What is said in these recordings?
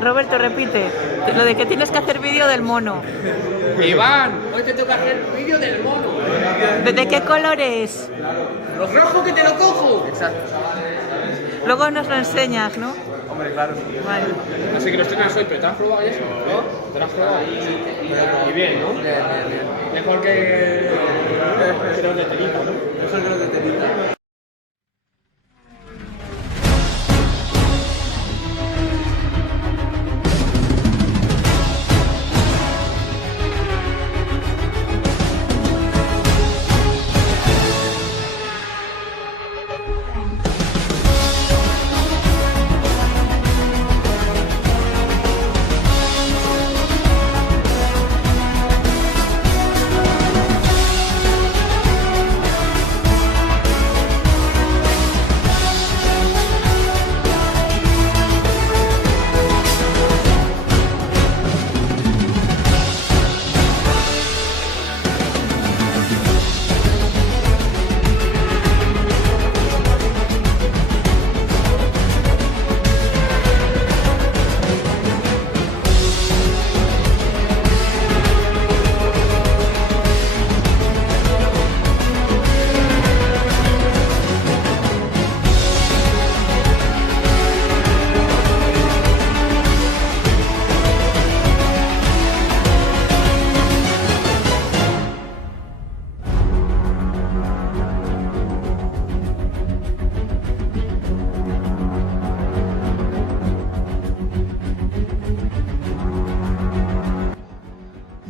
Roberto, repite lo de que tienes que hacer vídeo del mono. Iván, hoy te toca hacer vídeo del mono. ¿De qué color es? Lo rojo que te lo cojo. Exacto. Luego nos lo enseñas, ¿no? Hombre, claro. Vale. Así que lo estrenas hoy, pero ¿te has probado eso? ¿No? ¿Te lo has probado? Y bien, ¿no? Bien. Mejor que los de telita, ¿no? Mejor que los de telita.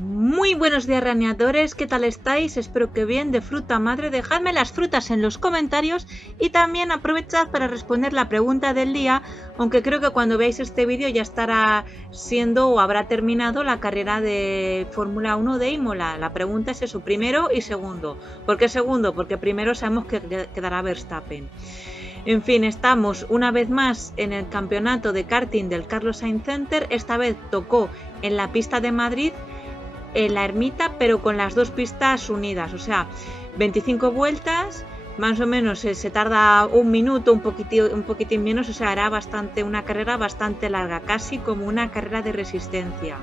Muy buenos días, raneadores, ¿qué tal estáis? Espero que bien, de fruta madre. Dejadme las frutas en los comentarios y también aprovechad para responder la pregunta del día, aunque creo que cuando veáis este vídeo ya estará siendo o habrá terminado la carrera de Fórmula 1 de Imola. La pregunta es eso, primero y segundo. ¿Por qué segundo? Porque primero sabemos que quedará Verstappen. En fin, estamos una vez más en el campeonato de karting del Carlos Sainz Center. Esta vez tocó en la pista de Madrid, en la ermita, pero con las dos pistas unidas, o sea, 25 vueltas, más o menos se tarda un minuto, un poquitín menos, o sea, hará una carrera bastante larga, casi como una carrera de resistencia.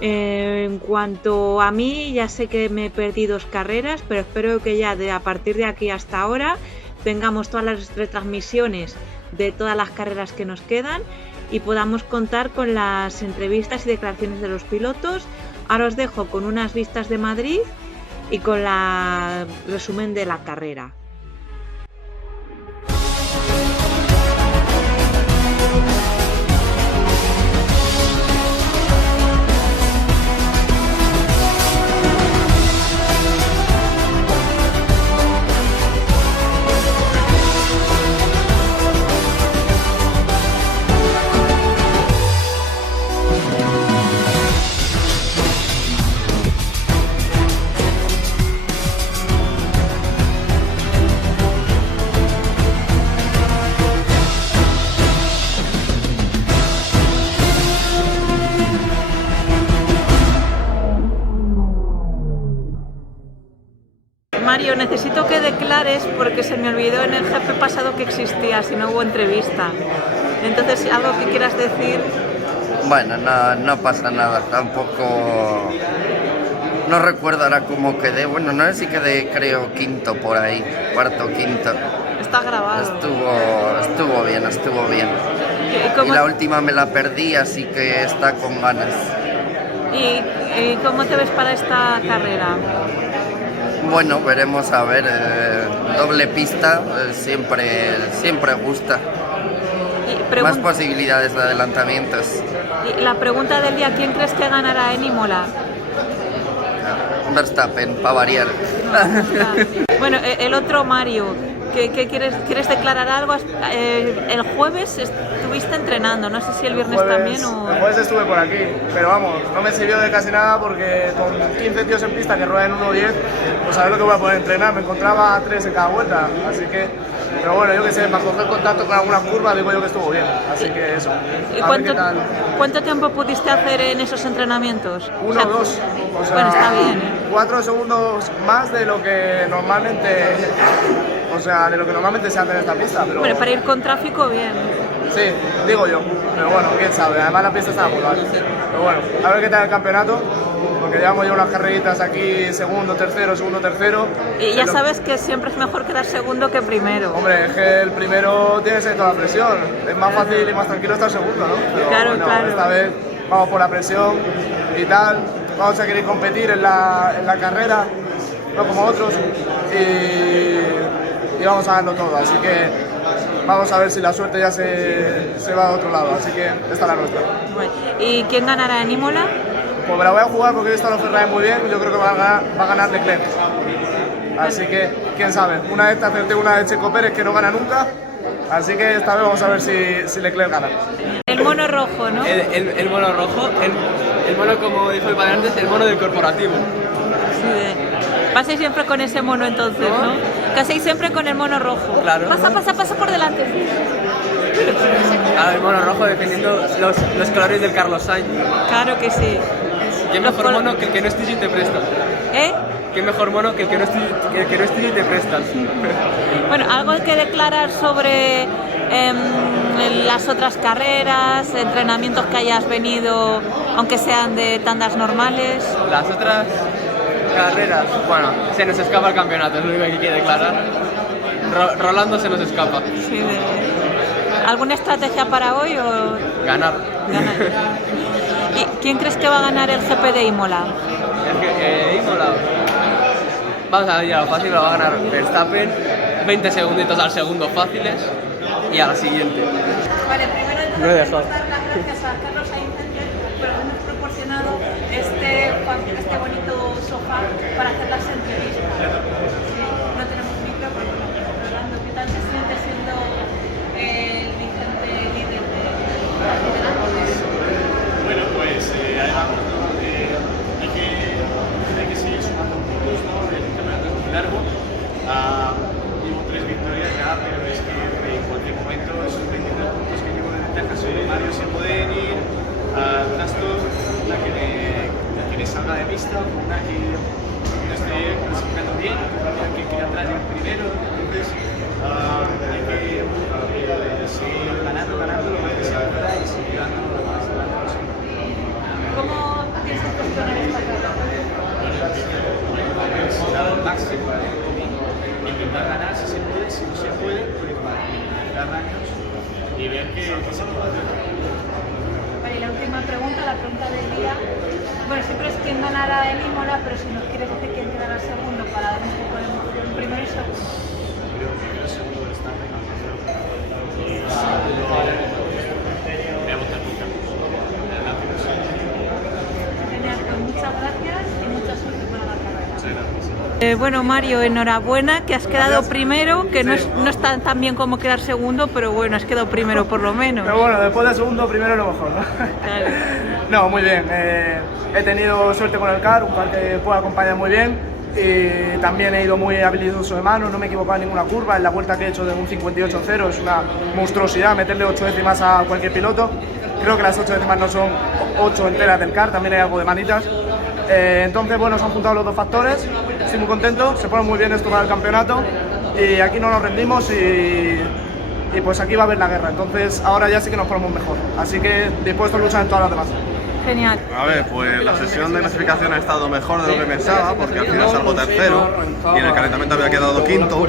En cuanto a mí, ya sé que me perdí 2 carreras, pero espero que ya a partir de aquí hasta ahora tengamos todas las retransmisiones de todas las carreras que nos quedan y podamos contar con las entrevistas y declaraciones de los pilotos. Ahora os dejo con unas vistas de Madrid y con el resumen de la carrera. Mario, necesito que declares porque se me olvidó en el GP pasado que existía, si no hubo entrevista. Entonces, algo que quieras decir. Bueno, no pasa nada, tampoco. No recuerdo ahora cómo quedé. Bueno, no sé si quedé, creo, quinto por ahí, cuarto, quinto. Está grabado. Estuvo bien. Y la última me la perdí, así que está con ganas. ¿Y cómo te ves para esta carrera? Bueno, veremos a ver, doble pista siempre gusta. Más posibilidades de adelantamientos. Y la pregunta del día, ¿quién crees que ganará en Imola? Verstappen, para variar. Bueno, el otro Mario, ¿qué quieres declarar algo? El jueves estuviste entrenando, no sé si el viernes también o... El jueves estuve por aquí, pero vamos, no me sirvió de casi nada porque con 15 tíos en pista que ruedan 1.10, pues a ver lo que voy a poder entrenar, me encontraba a 3 en cada vuelta, así que... Pero bueno, yo que sé, para coger contacto con alguna curva digo yo que estuvo bien, así que eso. ¿Y cuánto tiempo pudiste hacer en esos entrenamientos? 1 o 2, o sea, bueno, está bien, 4 segundos más de lo que normalmente, se hace en esta pista. Pero bueno, para ir con tráfico bien. Sí, digo yo, pero bueno, quién sabe, además la pista está muy mal. Pero bueno, a ver qué tal el campeonato, porque llevamos ya unas carreritas aquí, segundo, tercero. Y ya sabes que siempre es mejor quedar segundo que primero. Hombre, es que el primero tiene que ser toda la presión, es más fácil y más tranquilo estar segundo, ¿no? Pero Claro, bueno, claro. esta vez vamos por la presión y tal, vamos a querer competir en la carrera, no como otros, y vamos a darlo todo, así que vamos a ver si la suerte ya se va a otro lado, así que esta es la nuestra. ¿Y quién ganará en Imola? Pues me la voy a jugar porque he visto a los Ferrari muy bien, yo creo que va a ganar Leclerc. Así que, quién sabe, una de estas acerté una de Checo Pérez que no gana nunca, así que esta vez vamos a ver si Leclerc gana. El mono rojo, ¿no? El mono rojo, el mono, como dijo el padre antes, el mono del corporativo. Sí, paséis siempre con ese mono entonces, ¿no? Caséis siempre con el mono rojo. Claro. Pasa por delante. El mono rojo defendiendo los colores del Carlos Sainz. Claro que sí. ¿Qué mejor mono que el que no es tuyo y te presta? ¿Eh? ¿Qué mejor mono que el que no es tuyo y te prestas? Bueno, algo que declarar sobre las otras carreras, entrenamientos que hayas venido, aunque sean de tandas normales. Las otras carreras, bueno, se nos escapa el campeonato, es lo único que quiere declarar. Rolando se nos escapa. Sí, ¿alguna estrategia para hoy o Ganar. ganar? ¿Y quién crees que va a ganar el GP de Imola? Imola. Vamos a ir a lo fácil, lo va a ganar Verstappen, 20 segunditos al segundo fáciles y a la siguiente. Vale, primero de todo No he dejado. dar las gracias a Carlos Sainz por habernos proporcionado este bonito sofá para hacer las entrevistas. No tenemos micro, pero bueno, Rolando, ¿qué tal te sientes siendo el vigente líder de las liderantes? Bueno, pues ahí vamos, ¿no? Hay que seguir sumando puntos, ¿no? El campeonato es muy largo. Llevo 3 victorias ya, pero es que en cualquier momento esos 23 puntos que llevo de ventaja sobre Mario se pueden ir al trasto, una que le salga de pista, una que no esté clasificando bien, una que quede atrás del primero. Entonces hay que seguir ganando lo más que se pueda y seguir dando lo más posible. ¿Cómo piensas gestionar esta carrera? Dar el máximo, intentar ganar si se puede, si no se puede, pues dar daños y ver qué se puede hacer. Vale, y la última pregunta, la pregunta del día. Bueno, siempre es quién ganará en Imola, pero si nos quieres decir quién quedará segundo para dar un poco de emoción, primero y segundo. Creo que el segundo está en veamos la punta. Genial, pues muchas gracias y mucha suerte para la carrera. Muchas gracias. Bueno, Mario, enhorabuena, que has quedado primero, que no está tan bien como quedar segundo, pero bueno, has quedado primero por lo menos. Pero bueno, después de segundo, primero lo mejor, ¿no? Claro. No, muy bien. He tenido suerte con el car, un car que puede acompañar muy bien. Y también he ido muy habilidoso de mano, no me he equivocado en ninguna curva. En la vuelta que he hecho de un 58.0 es una monstruosidad meterle 8 décimas a cualquier piloto. Creo que las 8 décimas no son 8 enteras del car, también hay algo de manitas. Entonces, bueno, se han juntado los dos factores. Estoy muy contento, se pone muy bien esto para el campeonato. Y aquí no nos rendimos y pues aquí va a haber la guerra. Entonces, ahora ya sí que nos ponemos mejor. Así que dispuesto a luchar en todas las demás. Genial. A ver, pues la sesión de clasificación ha estado mejor de lo que pensaba, porque al final salgo tercero y en el calentamiento había quedado quinto,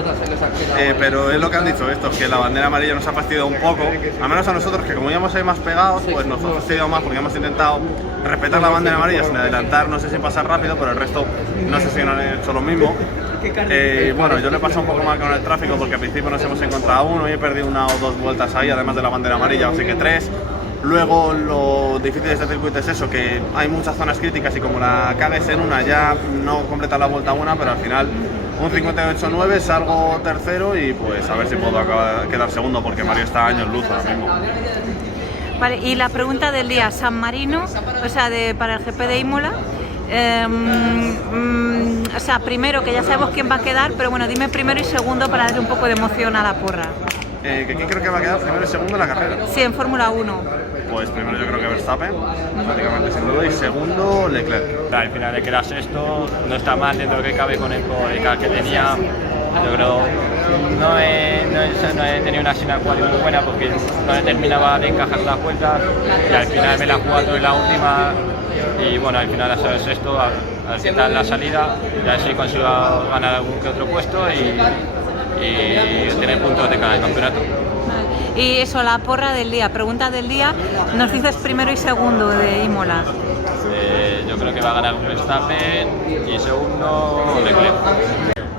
pero es lo que han dicho estos, que la bandera amarilla nos ha fastidiado un poco, al menos a nosotros, que como íbamos ahí más pegados, pues nos ha fastidiado más porque hemos intentado respetar la bandera amarilla sin adelantar, no sé si pasar rápido, pero el resto no sé si han hecho lo mismo. Bueno, yo le he pasado un poco mal con el tráfico porque al principio nos hemos encontrado uno y he perdido 1 o 2 vueltas ahí, además de la bandera amarilla, así que 3. Luego lo difícil de este circuito es eso, que hay muchas zonas críticas y como la cagues en una ya no completas la vuelta buena, pero al final un 58.9, salgo tercero y pues a ver si puedo quedar segundo porque Mario está años luz ahora mismo. Vale, y la pregunta del día, San Marino, o sea, para el GP de Imola, o sea, primero, que ya sabemos quién va a quedar, pero bueno, dime primero y segundo para darle un poco de emoción a la porra. ¿Quién creo que va a quedar primero y segundo en la carrera? Sí, en Fórmula 1. Pues primero yo creo que Verstappen, prácticamente sin duda, y segundo Leclerc. Al final de quedar sexto no está mal dentro de lo que cabe con el poder que tenía. Yo creo no he tenido una quali muy buena porque no le terminaba de encajar las vueltas y al final me la he jugado en la última y bueno, al final ha sido sexto al quitar la salida y así consigo ganar algún que otro puesto y tener puntos de cara al campeonato. Y eso, la porra del día, pregunta del día, nos dices primero y segundo de Imola. Yo creo que va a ganar Verstappen y segundo Leclerc.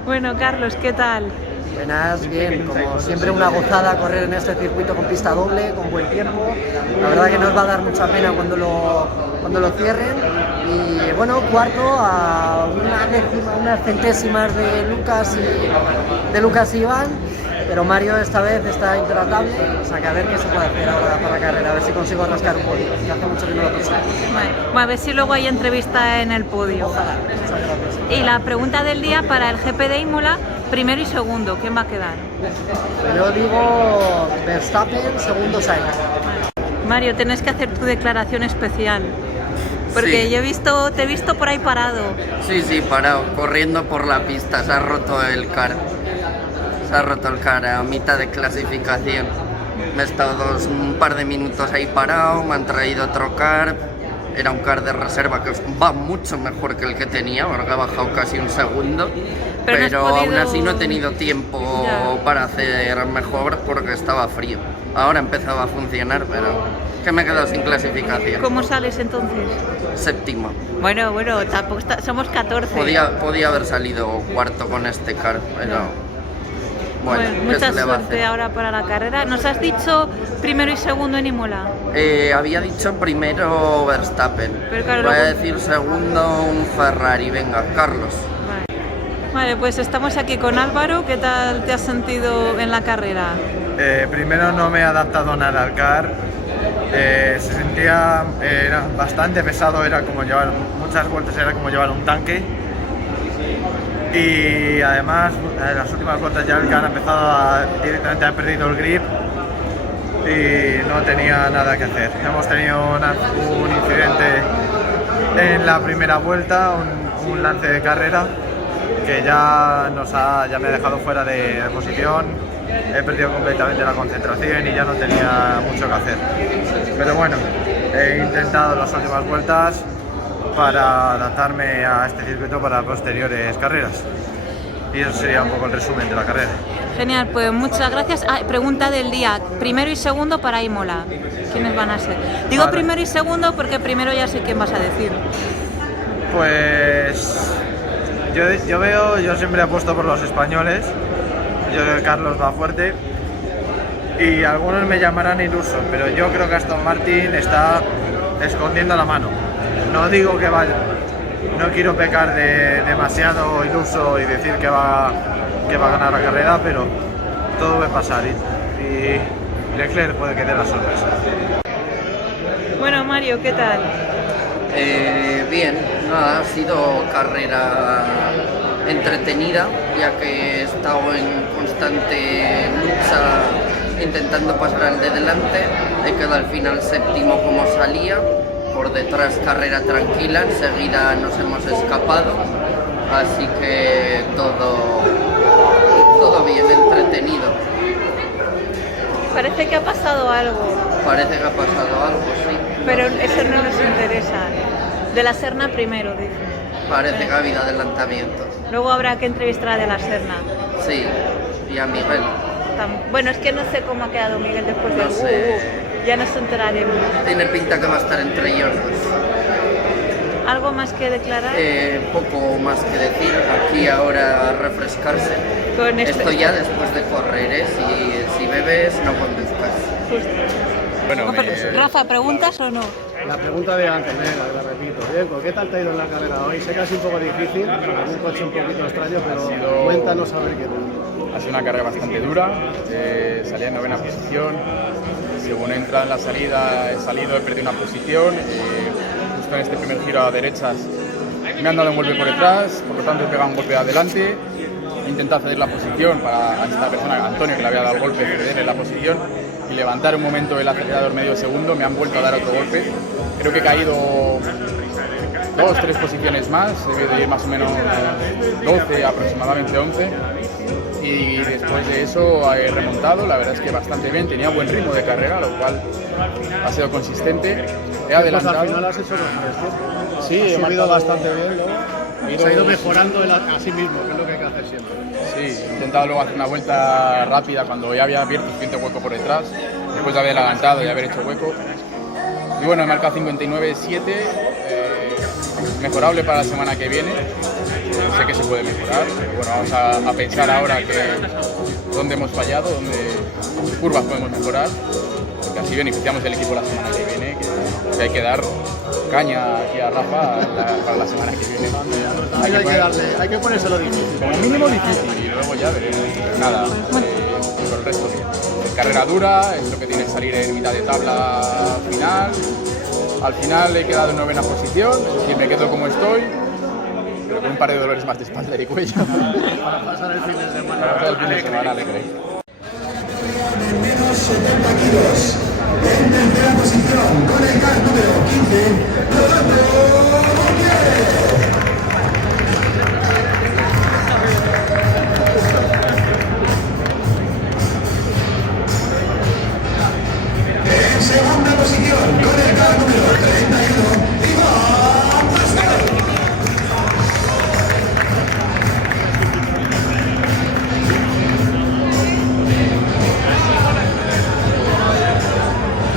Bueno, Carlos, ¿qué tal? Buenas, bien, como siempre una gozada correr en este circuito con pista doble, con buen tiempo. La verdad que nos va a dar mucha pena cuando lo cierren. Y bueno, cuarto a unas centésimas de Lucas y Iván. Pero Mario esta vez está intratable, o sea que a ver qué se puede hacer ahora para la carrera, a ver si consigo rascar un podio, que hace mucho que no lo consigo. Bueno, a ver si luego hay entrevista en el podio. Ojalá, muchas gracias. Y la pregunta del día para el GP de Imola, primero y segundo, ¿quién va a quedar? Yo digo Verstappen, segundo Sainz. Mario, tienes que hacer tu declaración especial, porque Sí. te he visto por ahí parado. Sí, parado, corriendo por la pista, se ha roto el car. Se ha roto el car a mitad de clasificación. Me he estado un par de minutos ahí parado, me han traído otro car. Era un car de reserva que va mucho mejor que el que tenía, porque ha bajado casi un segundo. Pero no has Pero aún podido- así no he tenido tiempo Ya. para hacer mejor porque estaba frío. Ahora empezaba a funcionar, pero que me he quedado sin clasificación. ¿Cómo sales entonces? Séptimo. Bueno, tampoco somos 14. Podía haber salido cuarto con este car, pero bueno, ¿qué mucha se le va a suerte hacer? ahora para la carrera. ¿Nos has dicho primero y segundo en Imola? Había dicho primero Verstappen. Pero claro, Voy a luego- decir segundo un Ferrari. Venga, Carlos. Vale, pues estamos aquí con Álvaro. ¿Qué tal te has sentido en la carrera? Primero no me he adaptado nada al car, se sentía era bastante pesado, era como llevar muchas vueltas, era como llevar un tanque y además en las últimas vueltas ya el car ha empezado directamente ha perdido el grip y no tenía nada que hacer. Hemos tenido un incidente en la primera vuelta, un lance de carrera que ya me ha dejado fuera de posición, he perdido completamente la concentración y ya no tenía mucho que hacer. Pero bueno, he intentado las últimas vueltas para adaptarme a este circuito para posteriores carreras. Y eso sería un poco el resumen de la carrera. Genial, pues muchas gracias. Pregunta del día, primero y segundo para Imola. ¿Quiénes van a ser? Digo Vale. primero y segundo porque primero ya sé quién vas a decir. Pues yo siempre apuesto por los españoles. Yo creo que Carlos va fuerte y algunos me llamarán iluso, pero yo creo que Aston Martin está escondiendo la mano. No digo que vaya, no quiero pecar de demasiado iluso y decir que va a ganar la carrera, pero todo puede pasar y Leclerc puede que dé la sorpresa. Bueno, Mario, ¿qué tal? Bien, nada, ha sido carrera entretenida, ya que he estado en constante lucha intentando pasar al de delante. He quedado al final séptimo como salía, por detrás carrera tranquila, enseguida nos hemos escapado, así que todo bien, entretenido. Parece que ha pasado algo, Parece que ha pasado algo, sí. pero eso no nos interesa. De la Serna primero, dice. Parece que ha habido adelantamientos. Luego habrá que entrevistar a De la Serna. Sí, y a Miguel. Bueno, es que no sé cómo ha quedado Miguel después No del sé. Ya nos enteraremos. Tiene pinta que va a estar entre ellos dos. ¿Algo más que declarar? Poco más que decir, aquí ahora a refrescarse. Con Esto ya después de correr, si bebes no conduzcas. Bueno, Rafa, ¿preguntas o no? La pregunta de antes, la repito. Diego, ¿qué tal te ha ido en la carrera hoy? Sé que ha sido un poco difícil, un coche un poquito extraño, pero cuéntanos a ver qué tal. Ha sido una carrera bastante dura, salí en novena posición, según he entrado en la salida he perdido una posición, justo en este primer giro a derechas me han dado un golpe por detrás, por lo tanto he pegado un golpe adelante, he intentado ceder la posición para a esta persona, a Antonio, que le había dado el golpe, cederle la posición y levantar un momento el acelerador medio segundo, me han vuelto a dar otro golpe, creo que he caído 2-3 posiciones más, he debido de ir más o menos 12, aproximadamente 11. y después de eso he remontado, la verdad es que bastante bien, tenía buen ritmo de carrera, lo cual ha sido consistente. He adelantado. Al final has hecho los Sí, he subido marcado bastante bien, ¿no? Se ha ido mejorando a sí mismo, que es lo que hay que hacer siempre. Sí, he intentado luego hacer una vuelta rápida cuando ya había abierto suficiente hueco por detrás, después de haber adelantado y haber hecho hueco. Y bueno, he marcado 59.7, mejorable para la semana que viene. Sé que se puede mejorar. Bueno, vamos a pensar ahora dónde hemos fallado, qué curvas podemos mejorar, porque así beneficiamos del equipo la semana que viene, que hay que dar caña aquí a Rafa para la semana que viene. Hay que ponérselo difícil. Como mínimo difícil y luego ya veremos. Nada, por el resto bien. Carrera dura, es lo que tiene que salir en mitad de tabla final. Al final he quedado en 9ª posición, es decir, me quedo como estoy, pero con un par de dolores más de espalda y cuello. Para pasar el fin de semana. Para pasar el fin de semana alegre. Menos 70 kilos. En tercera posición, con el car número 15, Rolando Montiel. En segunda posición, con el car número 31, Iván Pastor.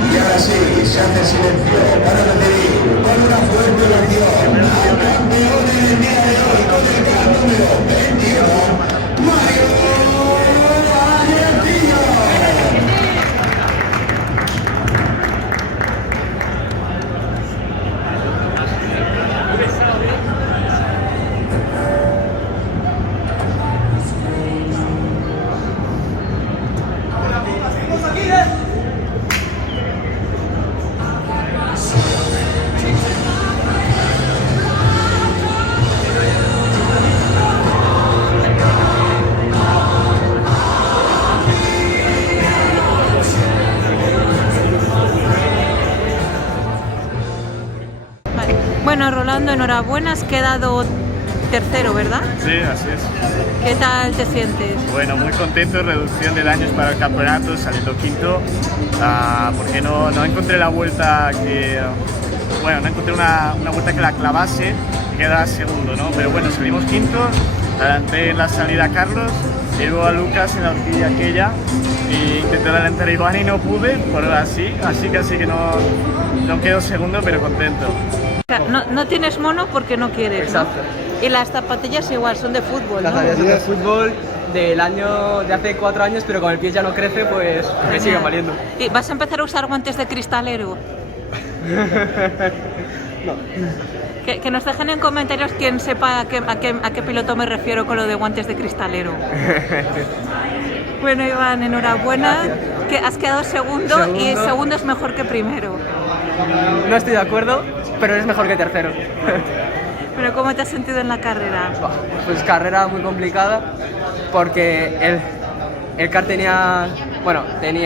Y ahora sí, se hace silencio para recibir con una fuerte ovación al campeón en el día de hoy con el car número 21, Mario Argentillo. Vale. Bueno, Rolando, enhorabuena, has quedado tercero, ¿verdad? Sí, así es. ¿Qué tal te sientes? Bueno, muy contento, reducción de daños para el campeonato, saliendo quinto, porque no encontré la vuelta que... Bueno, no encontré una vuelta que la clavase y quedara segundo, ¿no? Pero bueno, salimos quintos, adelanté en la salida a Carlos, y luego a Lucas en la horquilla aquella, y intenté adelantar a Iván y no pude, por así que no quedo segundo, pero contento. O sea, no tienes mono porque no quieres, Exacto. ¿no? Y las zapatillas igual, son de fútbol, Las ¿no? zapatillas de fútbol del año de hace 4 años, pero con el pie ya no crece, pues me sigue valiendo. ¿Y vas a empezar a usar guantes de cristalero? No. Que nos dejen en comentarios quien sepa a qué piloto me refiero con lo de guantes de cristalero. Bueno, Iván, enhorabuena, que has quedado segundo y segundo es mejor que primero. No estoy de acuerdo, pero es mejor que tercero. Pero ¿cómo te has sentido en la carrera? Pues carrera muy complicada, porque el kart tenía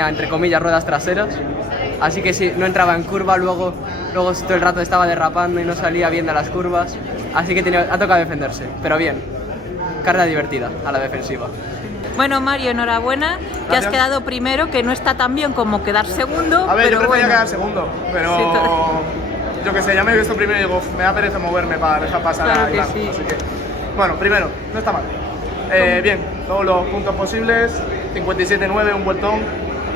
entre comillas ruedas traseras, así que si no entraba en curva, luego todo el rato estaba derrapando y no salía bien de las curvas, así que ha tocado defenderse, pero bien, carrera divertida a la defensiva. Bueno, Mario, enhorabuena, que has quedado primero, que no está tan bien como quedar segundo. A ver, pero yo prefería bueno. quedar segundo, pero Sí, yo que sé, ya me he visto primero y digo, me da pereza moverme para dejar pasar Claro a que Iván. sí. Así que, bueno, primero, no está mal. Bien, todos los puntos posibles, 57.9, un vueltón.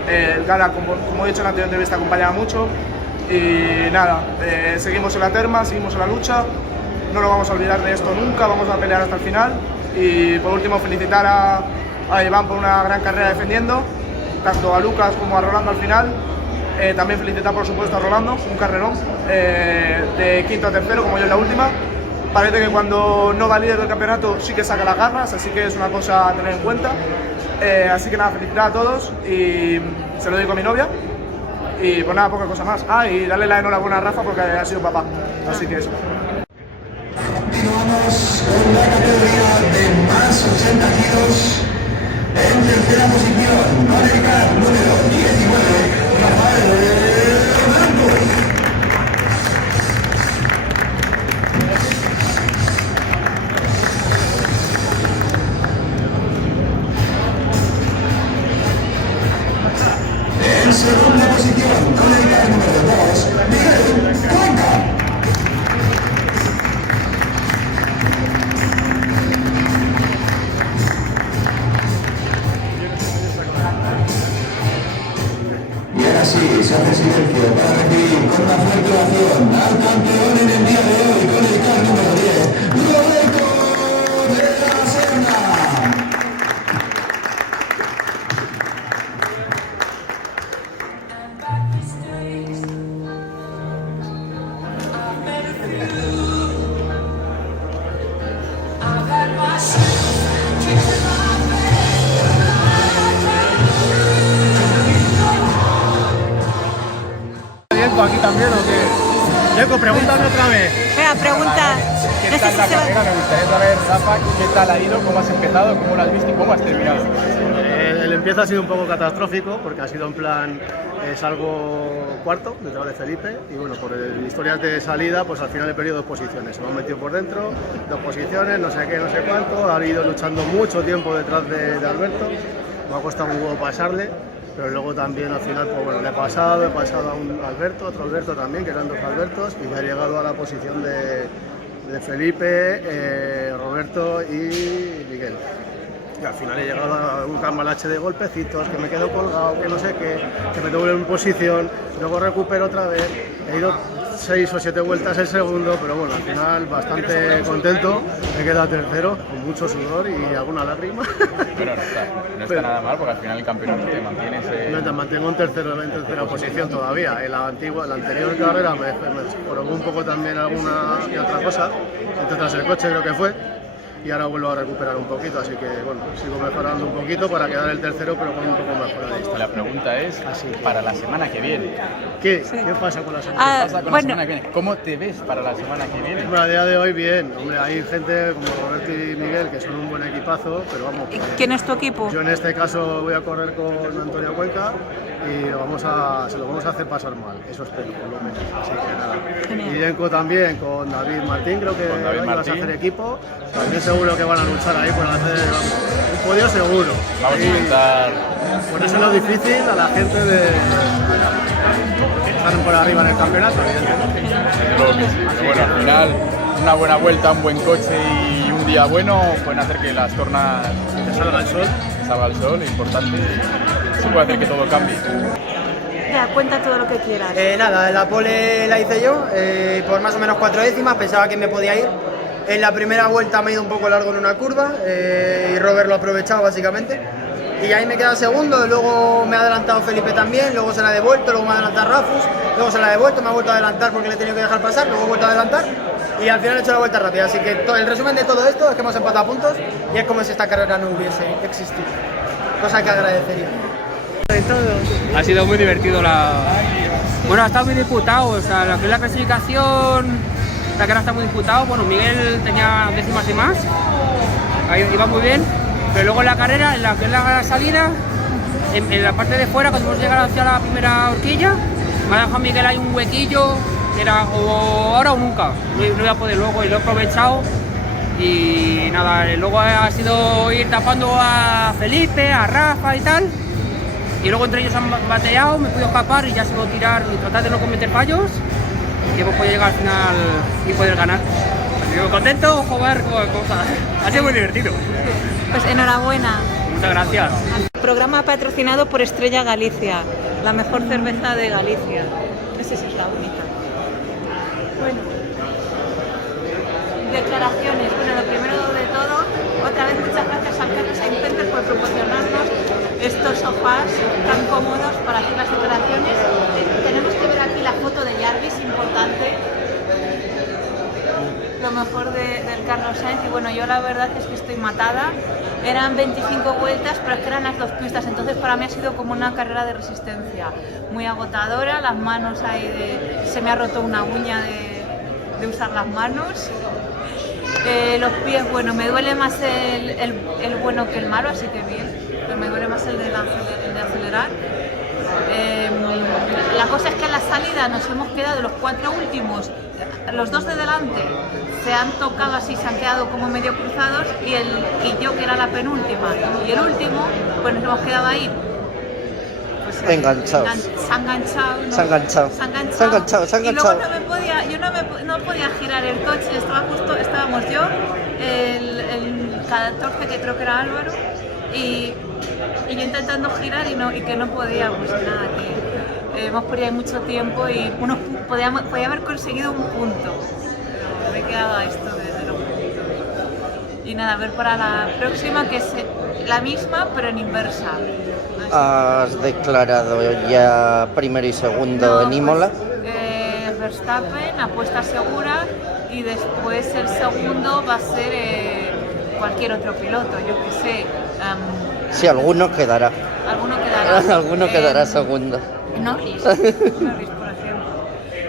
El Gala, como he dicho en la anterior entrevista, acompañaba mucho. Y nada, seguimos en la terma, seguimos en la lucha. No nos vamos a olvidar de esto nunca, vamos a pelear hasta el final. Y por último, felicitar a Iván por una gran carrera defendiendo, tanto a Lucas como a Rolando al final. También felicitar por supuesto a Rolando, un carrerón de quinto a tercero como yo en la última. Parece que cuando no va líder del campeonato sí que saca las garras, así que es una cosa a tener en cuenta. Así que nada, felicitar a todos y se lo digo a mi novia. Y pues nada, poca cosa más. Y darle la enhorabuena a Rafa porque ha sido papá, así que eso. Continuamos con la categoría de más 80 kilos. En tercera posición, con el car número 19, Rafael Blanco. Otra fuerte ovación al campeón en el día de hoy con el car número 10, Roberto de la Serna. ¿Aquí también o qué? Yeco, pregúntame otra vez. Venga, pregunta. ¿Qué tal la carrera? Me gustaría saber, Rafa, qué tal ha ido, cómo has empezado, cómo lo has visto y cómo has terminado. El empiezo ha sido un poco catastrófico porque ha sido en plan, salgo cuarto detrás de Felipe y bueno, por historias de salida, pues al final he perdido 2 posiciones. Se me han metido por dentro, 2 posiciones, no sé qué, no sé cuánto. Ha ido luchando mucho tiempo detrás de Alberto. Me ha costado un huevo pasarle, pero luego también al final, pues bueno, le he pasado a un Alberto, otro Alberto también, que eran 2 Albertos, y me he llegado a la posición de Felipe, Roberto y Miguel. Y al final he llegado a un cambalache de golpecitos, que me quedo colgado, que no sé qué, que me doble en posición, luego recupero otra vez. He ido 6 o 7 vueltas el segundo, pero bueno, al final bastante contento. He quedado tercero, con mucho sudor y alguna lágrima. Bueno, no está nada mal porque al final el campeonato te mantienes... No, te mantengo en tercera posición todavía. En la anterior carrera me probó un poco también alguna y otra cosa, entre otras el coche creo que fue. Y ahora vuelvo a recuperar un poquito, así que bueno, sigo mejorando un poquito para quedar el tercero, pero con un poco mejor de vista. La pregunta es, para la semana que viene. ¿Qué pasa con la semana? ¿Qué pasa con la semana que viene? ¿Cómo te ves para la semana que viene? Bueno, a día de hoy bien. Hombre, hay gente como Roberto y Miguel que son un buen equipazo, pero vamos... ¿Quién es tu equipo? Yo en este caso voy a correr con Antonio Cuenca y se lo vamos a hacer pasar mal, eso espero, por lo menos. Así que nada. Genial. Y Yenko también con David Martín, creo que vas a hacer equipo. También seguro que van a luchar ahí por hacer un podio seguro. Vamos a intentar... Por eso es lo difícil a la gente de estar por arriba en el campeonato, evidentemente. Creo que sí. Pero bueno, al final, una buena vuelta, un buen coche y un día bueno pueden hacer que las tornas... Que salga el sol. Salga el sol, es importante. Eso puede hacer que todo cambie. Ya, cuenta todo lo que quieras. Nada, la pole la hice yo, por más o menos 4 décimas, pensaba que me podía ir. En la primera vuelta me he ido un poco largo en una curva y Robert lo ha aprovechado básicamente. Y ahí me he quedado segundo, luego me ha adelantado Felipe también, luego se la ha devuelto, luego me ha adelantado Rafus, luego se la ha devuelto, me ha vuelto a adelantar porque le he tenido que dejar pasar, luego he vuelto a adelantar y al final he hecho la vuelta rápida. Así que el resumen de todo esto es que hemos empatado puntos y es como si esta carrera no hubiese existido, cosa que agradecería. Ha sido muy divertido Bueno, ha estado muy disputado, o sea, lo que es la clasificación, la carrera está muy disputado. Bueno, Miguel tenía décimas y más, ahí iba muy bien, pero luego en la carrera, en la que es la salida, en la parte de fuera, cuando hemos llegado hacia la primera horquilla, me ha dejado Miguel ahí un huequillo, que era o ahora o nunca, no iba a poder luego y lo he aprovechado. Y nada, luego ha sido ir tapando a Felipe, a Rafa y tal. Y luego entre ellos han bateado, me he podido escapar y ya sigo tirar y tratar de no cometer fallos. Y hemos podido llegar al final y poder ganar. Así que contento, jugar con cosas. Ha sido muy divertido. Pues enhorabuena. Muchas gracias. Programa patrocinado por Estrella Galicia, la mejor cerveza de Galicia. No sé si es la única. Bueno. Declaraciones. Bueno, lo primero de todo, otra vez muchas gracias al Carlos Center por proporcionarnos estos sofás tan cómodos para hacer las declaraciones. Tenemos que ver aquí la foto de Jarvis, importante. Lo mejor del Carlos Sainz. Y bueno, yo la verdad es que estoy matada. Eran 25 vueltas, pero es que eran las 2 pistas, entonces para mí ha sido como una carrera de resistencia. Muy agotadora, las manos ahí se me ha roto una uña de usar las manos. Los pies, bueno, me duele más el bueno que el malo, así que bien, pero me duele más el de acelerar. La cosa es que en la salida nos hemos quedado los 4 últimos, los 2 de delante se han tocado así, se han quedado como medio cruzados y yo que era la penúltima y el último, pues nos hemos quedado ahí. Pues, enganchados. Se han enganchado, ¿no? Se han enganchado. Y luego no podía girar el coche, estábamos yo, el 14 que creo que era Álvaro, y yo intentando girar y que no podíamos, nada, que hemos perdido mucho tiempo y podía haber conseguido un punto. Pero me he quedado a esto de los puntos. Y nada, a ver para la próxima, que es la misma, pero en inversa. ¿Has declarado ya primero y segundo en Imola? Verstappen, apuesta segura, y después el segundo va a ser cualquier otro piloto, yo que sé. Sí, alguno quedará. Alguno quedará segundo. Norris, por ejemplo.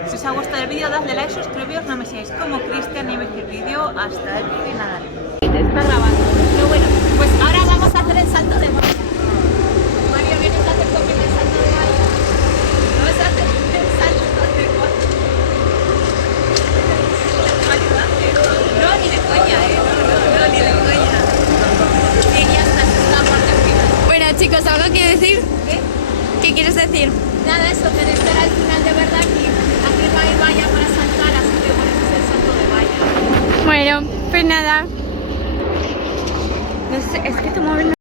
Si os ha gustado el vídeo, dadle like, suscribíos, no me sigáis como Cristian y veis el vídeo hasta el final. Está grabando. Pero bueno, pues ahora vamos a hacer el salto de malla. Mario, ¿vienes a hacer conmigo el salto de malla? Vamos a hacer el salto de malla. No, ni de coña, no, ni de coña. Y ya está, esta es la parte final. Bueno, chicos, ¿algo que decir? ¿Qué? ¿Qué quieres decir? Nada, eso, que de esperar al final de verdad que aquí no hay valla para saltar, así que por eso es el salto de valla. Bueno, pues nada. No sé, es que tu móvil no...